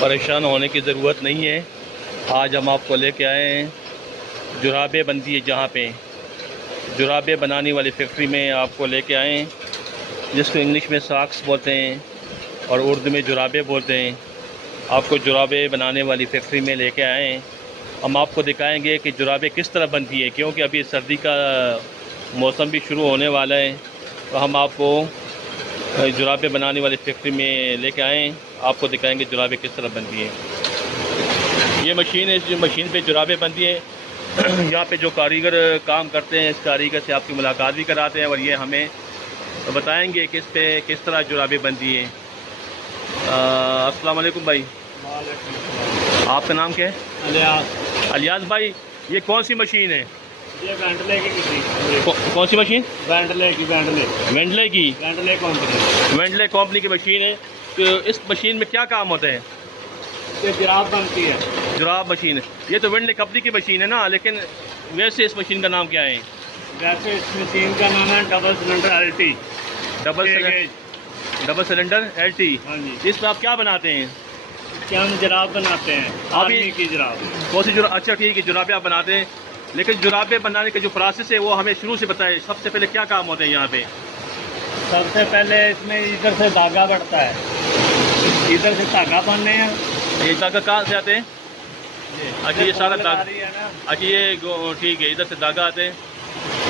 परेशान होने की ज़रूरत नहीं है। आज हम आपको लेके आए हैं जुराबें बनती है जहाँ पे जुराबें बनाने वाली फैक्ट्री में आपको लेके आए हैं, जिसको इंग्लिश में सॉक्स बोलते हैं और उर्दू में जुराबें बोलते हैं। आपको जुराबें बनाने वाली फैक्ट्री में लेके आए हैं। हम आपको दिखाएंगे कि जुराबें किस तरह बनती है, क्योंकि अभी सर्दी का मौसम भी शुरू होने वाला है। तो हम आपको जुराबें बनाने वाली फैक्ट्री में लेके आए हैं, आपको दिखाएंगे जुराबें किस तरह बनती हैं। ये मशीन है, इस मशीन पे जुराबें बनती हैं। यहाँ पे जो कारीगर काम करते हैं, इस कारीगर से आपकी मुलाकात भी कराते हैं और ये हमें बताएंगे कि इस पे किस तरह जुराबें बनती हैं। अस्सलाम वालेकुम भाई। आपका नाम क्या है? अलियास भाई, ये कौन सी मशीन है? ये वेंटले की कौन सी मशीन? वेंटले की वेंटले कंपनी की मशीन है। तो इस मशीन में क्या काम होता है? ये जुराब बनती है। जुराब मशीन है। ये तो वेंटले कंपनी की मशीन है ना, लेकिन वैसे इस मशीन का नाम क्या है? वैसे इस मशीन का नाम है double cylinder LT। Double cylinder LT। हाँ जी। इसमें आप क्या बनाते हैं? क्या हम जुराब बनाते हैं, आर्मी की जुराब। कौन सी जुराब? अच्छा ठीक है, जुराबें आप बनाते हैं, लेकिन जुराबें बनाने का जो प्रोसेस है वो हमें शुरू से बताएं। सबसे पहले क्या काम होते हैं यहाँ पे? सबसे पहले इसमें इधर से धागा बढ़ता है, इधर से धागा बनने हैं। ये धागा कहाँ से आते हैं? अच्छा, ये सारा धागा। अच्छा, ये ठीक है, इधर से धागा आते हैं।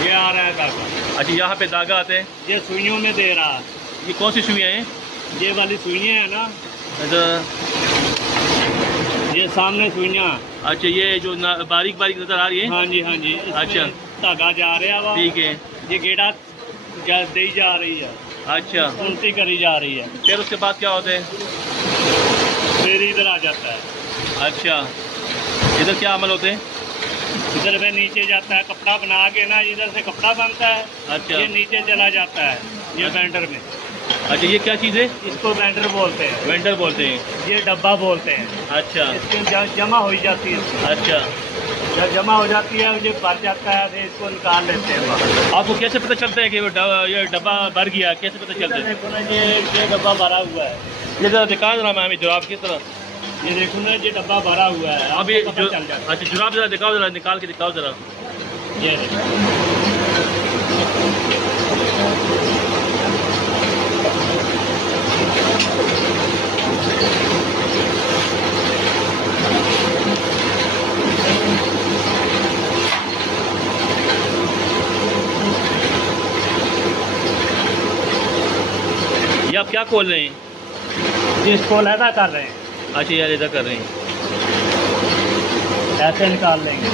ये आ रहा है धागा। अच्छा, यहाँ पे धागा आते हैं। ये सुइयों में दे रहा है। ये कौन सी सुइयाँ हैं? ये वाली सुइयाँ है ना, अच्छा, ये सामने सुइयाँ। अच्छा, ये जो बारीक बारीक नजर आ रही है। हाँ जी, हाँ जी। अच्छा, धागा जा रहा है। ठीक है। ये गेड़ा दी जा रही है। अच्छा, उल्टी करी जा रही है। फिर उसके बाद क्या होते हैं? फिर इधर आ जाता है। अच्छा, इधर क्या अमल होते हैं? इधर पे नीचे जाता है, कपड़ा बना के ना, इधर से कपड़ा बनता है। अच्छा, ये नीचे चला जाता है, ये वेंडर में। अच्छा, ये क्या चीज़ है? इसको वेंडर बोलते हैं। वेंडर बोलते हैं। ये डब्बा बोलते हैं। अच्छा, इसके जमा हो जाती है। अच्छा, जब जमा हो जाती है, ये भर जाता है, फिर इसको निकाल लेते हैं बाहर। आपको कैसे पता चलता है कि ये डब्बा भर गया? कैसे पता चलता है? देखो ना, ये डब्बा भरा हुआ है। ये ज़रा दिखा रहा मैं हमें जुराब की तरह। ये देखो ना, ये डब्बा भरा हुआ है। अभी पता चल जाता है। अच्छा, जुराब ज़रा दिखाओ, ज़रा निकाल के दिखाओ ज़रा। ये ये आप क्या खोल रहे हैं? इसको अलहदा कर रहे हैं। अच्छा, यार इधर कर रहे हैं। ऐसे निकाल लेंगे।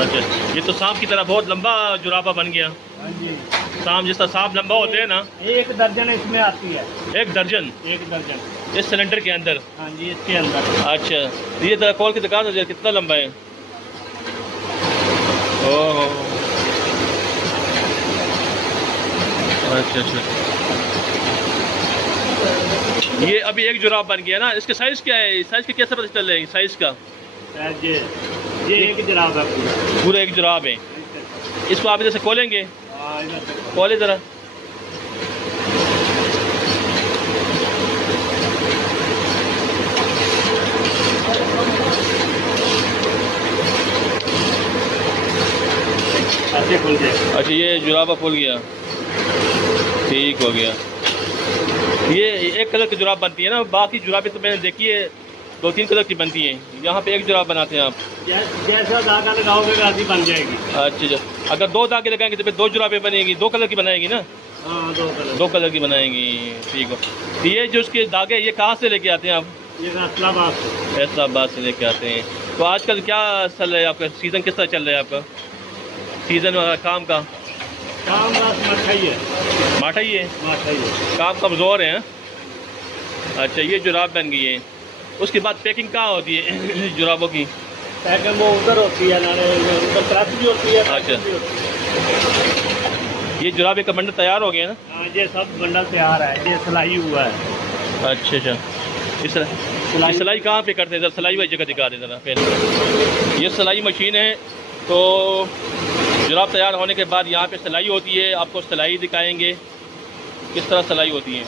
अच्छा, ये तो सांप की तरह बहुत लंबा जुराबा बन गया। हाँ जी। सांप जिस तरह सांप लंबा होते हैं ना। 1 दर्जन इसमें आती है। 1 दर्जन? 1 दर्जन इस सिलेंडर के अंदर? हाँ जी, इसके अंदर। अच्छा, तो ये तरह खोल के दिखा दो कितना लंबा है। ओह, अच्छा अच्छा, ये अभी एक जुराब बन गया ना। इसके साइज क्या है? साइज का कैसे पता चल रहा है साइज का? ये एक जुराब है, पूरा एक जुराब है। इसको आप इधर से खोलेंगे? खोले ज़रा। ऐसे खुल गया। अच्छा, ये जुराबा खुल गया, ठीक हो गया। ये एक कलर की जुराब बनती है ना, बाकी जुराबें तो मैंने देखी है 2-3 कलर की बनती हैं। यहाँ पे एक जुराब बनाते हैं आप। जैसा धागा लगाओगे वैसी बन जाएगी। अच्छा, अगर 2 धागे लगाएंगे तो फिर 2 जुराबें बनेगी। 2 कलर की बनाएगी ना? हाँ, 2 कलर की बनाएंगी, ठीक हो। तो ये जो उसके धागे ये कहाँ से लेके आते हैं आप? ये फैसलाबाद से लेके आते हैं। तो आजकल क्या चल रहा है आपका? सीज़न किस तरह चल रहा है आपका सीज़न काम का? काम माठा ही है। माठा ही है? माठा ही है। काम कमज़ोर है। अच्छा, ये जुराब बन गई है। उसके बाद पैकिंग कहाँ होती है जुराबों की? पैकिंग वो उधर होती है, उधर प्रेस भी होती है। अच्छा, ये जुराबे का बंडल तैयार हो गया ना? हाँ, ये सब बंडल तैयार है। ये सिलाई हुआ है। अच्छा अच्छा, इस सिलाई कहाँ पे करते हैं? इधर सिलाई वाली जगह दिखा दें ज़रा पहले। ये सिलाई मशीन है। तो जुराब तैयार होने के बाद यहाँ पे सिलाई होती है। आपको सिलाई दिखाएंगे किस तरह सिलाई होती है।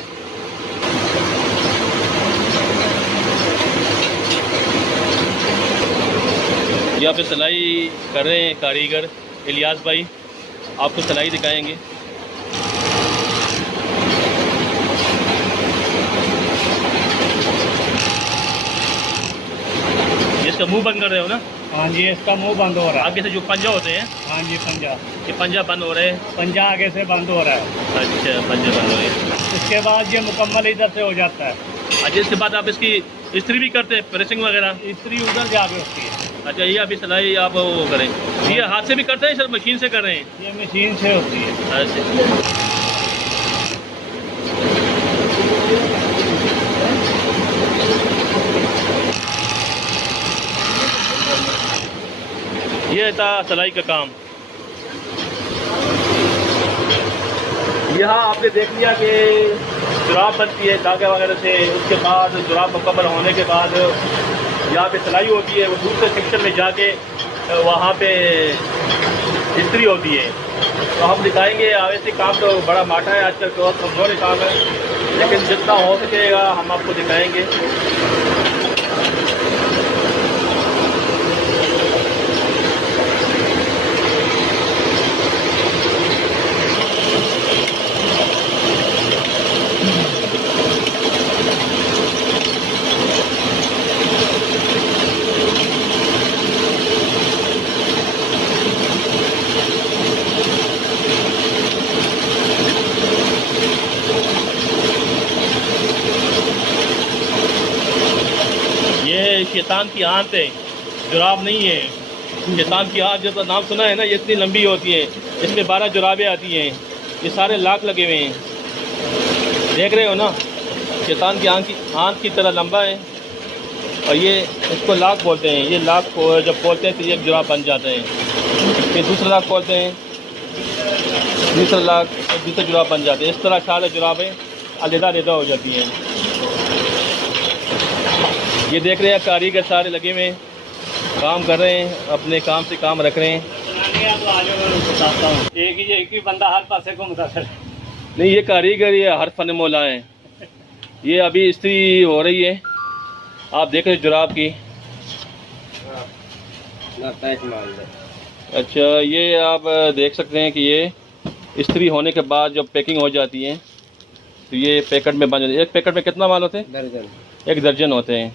यहाँ पे सिलाई कर रहे हैं कारीगर इलियास भाई, आपको सिलाई दिखाएंगे। इसका मुंह बंद कर रहे हो ना? हाँ जी, इसका मुंह बंद हो रहा है। आगे से जो पंजा होते हैं, हाँ जी, पंजा, ये पंजा बंद हो रहे हैं। पंजा आगे से बंद हो रहा है। अच्छा, पंजा बंद हो रहे हैं। इसके बाद ये मुकम्मल इधर से हो जाता है। अच्छा, इसके बाद आप इसकी इस्त्री भी करते हैं, प्रेसिंग वगैरह? इस्त्री उधर जाके होती है। अच्छा, ये अभी सिलाई आप वो करें, ये हाथ से भी करते हैं सर, मशीन से कर रहे हैं? ये मशीन से होती है। अच्छा, ये था सिलाई का काम। यहाँ आपने देख लिया कि जुराब बनती है धागे वगैरह से। उसके बाद जुराब मुकम्मल होने के बाद यहाँ पे सिलाई होती है, वो दूसरे सेक्शन में जाके वहाँ पे इस्त्री होती है। तो हम दिखाएंगे। वैसे काम तो बड़ा माठा है आजकल, बहुत कमज़ोर काम है, लेकिन जितना हो सकेगा हम आपको दिखाएंगे। शैतान की आंत है, जुराब नहीं है। शैतान की आंत जो नाम सुना है ना, ये इतनी लंबी होती है, इसमें 12 जुराबें आती हैं। ये सारे लाख लगे हुए हैं, देख रहे हो ना? शैतान की आंत की तरह लंबा है, और ये इसको लाख बोलते हैं। ये लाख को जब खोलते हैं तो एक जुराब बन जाते हैं, फिर दूसरा लाख खोलते हैं, दूसरा लाख, दूसरा जुराब बन जाते हैं। इस तरह सारे जुराबें अलग-अलग हो जाती हैं। ये देख रहे हैं कारीगर सारे लगे हुए हैं, काम कर रहे हैं, अपने काम से काम रख रहे हैं। बताता हूँ, एक ही बंदा हर पासे घूमता है। नहीं, ये कारीगर ये हर फन मौला है। ये अभी इस्त्री हो रही है, आप देख रहे हैं जुराब की। अच्छा, ये आप देख सकते हैं कि ये इस्त्री होने के बाद जब पैकिंग हो जाती है तो ये पैकेट में बन जाती है। एक पैकेट में कितना माल होते हैं? दर्जन। 1 दर्जन होते हैं।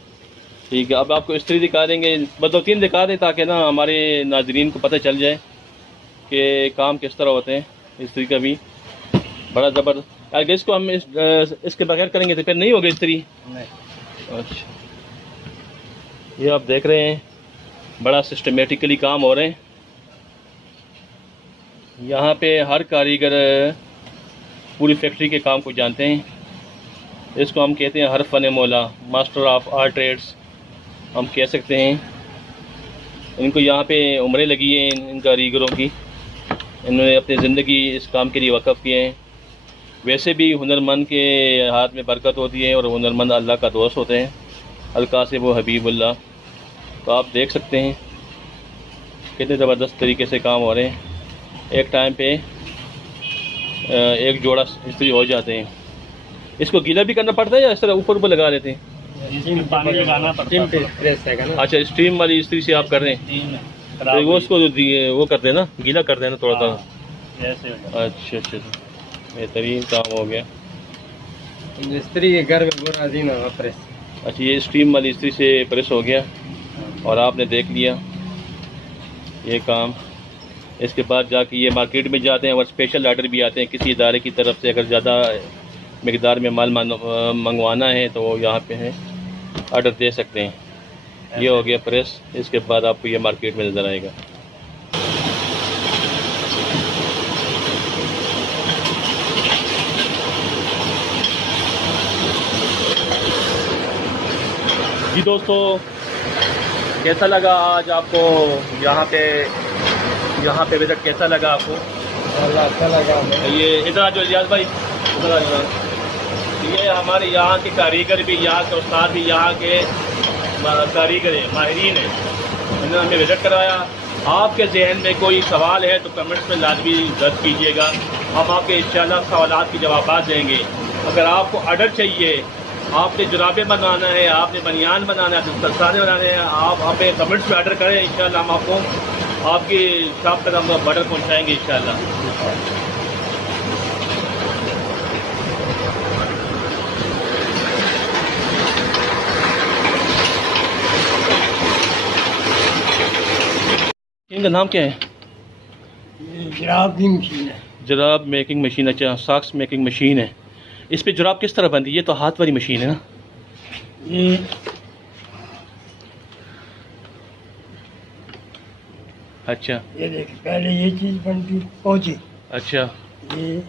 ठीक है, अब आपको इस्त्री दिखा देंगे, बस 2-3 दिखा दें ताकि ना हमारे नाजरीन को पता चल जाए कि काम किस तरह होते हैं। इस्त्री का भी बड़ा ज़बरदस्त। अगर इसको हम इसके बगैर करेंगे तो फिर नहीं होगी इस्त्री। अच्छा, ये आप देख रहे हैं बड़ा सिस्टमेटिकली काम हो रहे हैं। यहाँ पे हर कारीगर पूरी फैक्ट्री के काम को जानते हैं। इसको हम कहते हैं हर फन मौला, मास्टर ऑफ आर्ट ट्रेड्स हम कह सकते हैं। इनको यहाँ पे उम्रें लगी हैं इन कारीगरों की, इन्होंने अपनी ज़िंदगी इस काम के लिए वक़्फ़ किए हैं। वैसे भी हुनरमंद के हाथ में बरकत होती है और हुनरमंद अल्लाह का दोस्त होते हैं, अलकासिब व हबीबुल्लाह। तो आप देख सकते हैं कितने ज़बरदस्त तरीके से काम हो रहे हैं। एक टाइम पे एक जोड़ा इस्त्री हो जाते हैं। इसको गीला भी करना पड़ता है या इस तरह ऊपर ऊपर लगा लेते हैं? पानी लगाना पड़ता है। अच्छा, स्टीम वाली इस्त्री से आप कर रहे हैं? तो वो उसको वो करते हैं ना, गीला करते हैं ना थोड़ा सा। अच्छा अच्छा, बेहतरीन काम हो गया। इस्त्री के घर में पूरा दिन प्रेस। अच्छा, ये स्टीम वाली इस्त्री से प्रेस हो गया और आपने देख लिया ये काम। इसके बाद जाके ये मार्केट में जाते हैं और स्पेशल आर्डर भी आते हैं किसी इदारे की तरफ से। अगर ज़्यादा मिकदार में माल मंगवाना है तो वो यहाँ पे है, ऑर्डर दे सकते हैं। ये हो गया प्रेस। इसके बाद आपको ये मार्केट में नज़र आएगा। जी दोस्तों, कैसा लगा आज आपको यहाँ पे विजिट कैसा लगा आपको? अच्छा लगा। ये इधर जो इलियास भाई इधर आ जाना। ये हमारे यहाँ के कारीगर भी, यहाँ के उस्ताद भी, यहाँ के कारीगर हैं, माहिरीन हैं, उन्होंने हमें विजिट कराया। आपके जहन में कोई सवाल है तो कमेंट्स में लाजमी दर्ज कीजिएगा, हम आपके इंशाल्लाह सवालात के जवाब देंगे। अगर आपको ऑर्डर चाहिए आपने जुराबे बनाना है, आपने बनियान बनाना है, दस्ताने बनाने हैं, आप हमें कमेंट्स में ऑर्डर करें। इंशाल्लाह हम आपको आपकी शॉप तक हम ऑर्डर पहुँचाएँगे इंशाल्लाह। इनका नाम क्या है? जुराब की मशीन है। जुराब मेकिंग मशीन। अच्छा, सॉक्स मेकिंग मशीन है। इस पे जुराब किस तरह बनती है? ये तो हाथ वाली मशीन है ना? ये अच्छा, ये देखिए, पहले ये चीज़ बनती पहुँची। अच्छा, ये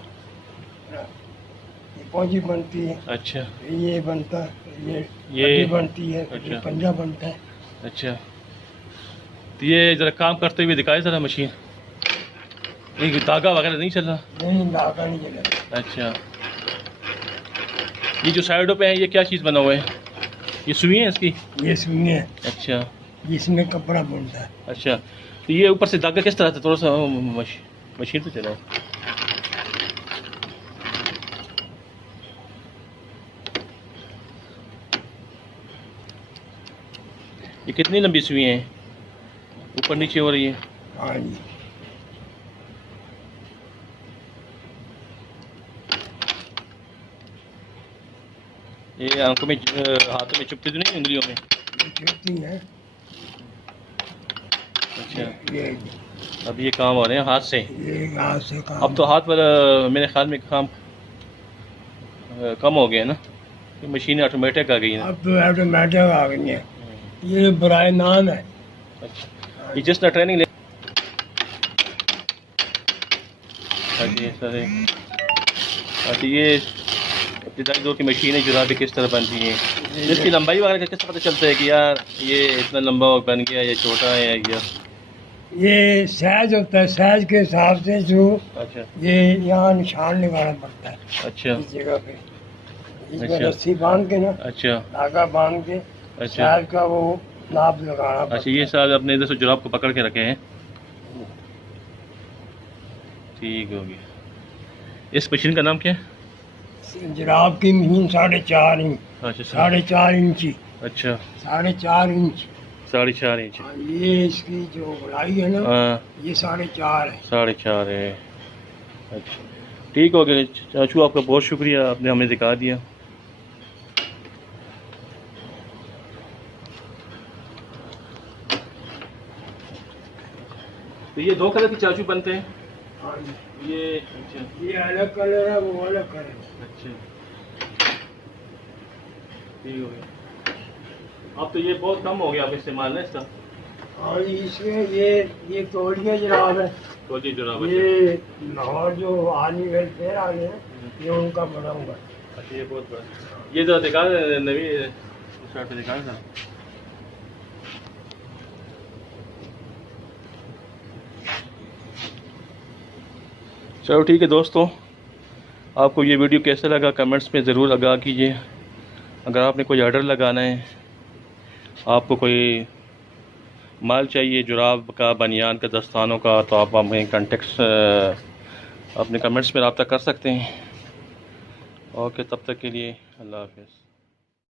पहुँची बनती है। अच्छा, ये बनता है, ये ये बनती है। अच्छा। ये पंजा बनता है। अच्छा। तो ये ज़रा काम करते हुए दिखाए ज़रा मशीन। ये धागा वगैरह नहीं चल रहा? नहीं, धागा नहीं चला। अच्छा। ये जो साइडों पे है ये क्या चीज़ बना हुआ है? ये सुई है इसकी? ये सुनिए, अच्छा, इसमें कपड़ा बुनता है। अच्छा। तो ये ऊपर से धागा किस तरह से? थोड़ा सा मशीन तो चलाओ। ये कितनी लंबी सुई हैं? ऊपर नीचे हो रही है? हाँ जी। ये आंखों में हाथों में चुभती तो नहीं, उंगलियों में? ये चुभती है। अच्छा। ये अब ये काम हो रहे हैं हाथ से? ये हाथ से काम। अब तो हाथ वाला मेरे ख्याल में काम कम हो गया ना, ये मशीनें ऑटोमेटिक आ गई हैं। अब तो ऑटोमेटिक आ गई है। ये बुराई नाम है। अच्छा, ये जिसने ट्रेनिंग ले जी सर। अच्छा, ये इब्तिदाई दौर की मशीनें जुराबे किस तरह बनती हैं? इसकी लंबाई वगैरह का किस पता चलता है कि यार ये इतना लंबा बन गया, ये छोटा है या? ये साइज होता है, साइज के हिसाब से जो अच्छा, ये यहाँ निशान लगाना पड़ता है अच्छा, इस जगह पे। इसमें अच्छा। रस्सी बांध के ना, अच्छा, धागा बांध के अच्छा, साइज का वो नाप लगाना पड़ता अच्छा। ये साल अपने इधर से जुराब को पकड़ के रखे हैं। ठीक हो गया। इस मशीन का नाम क्या है? है। जुराब की मशीन 4.5 इंच, अच्छा, 4.5 इंची, अच्छा, 4.5 इंच। 4.5 इंच। हाँ, ये इसकी जो गुलाई है ना, हाँ, ये 4.5 है। 4.5 है। अच्छा, ठीक हो गया चाचू, आपका बहुत शुक्रिया, आपने हमें दिखा दिया। तो ये 2 कलर के चाचू बनते हैं? हाँ जी। ये अच्छा, ये अलग कलर है, वो अलग कलर है। अच्छा, ठीक हो गया। अब तो ये बहुत कम हो गया आप इस्तेमाल ना इसका? और इसमें ये तोलिया जुराब है। तो जी जुराब। ये लाहौर जो आर्मी वेलफेयर आ गए हैं, ये उनका बना हुआ है। अच्छा, ये बहुत बड़ा। ये जो दिखा नवी शर्ट पे दिखा था। चलो ठीक है दोस्तों, आपको ये वीडियो कैसा लगा कमेंट्स में ज़रूर आगाह कीजिए। अगर आपने कोई ऑर्डर लगाना है, आपको कोई माल चाहिए जुराब का, बनियान का, दस्तानों का, तो आप हमें कॉन्टेक्ट अपने कमेंट्स में रब्ता कर सकते हैं। ओके, तब तक के लिए अल्लाह हाफ़िज़।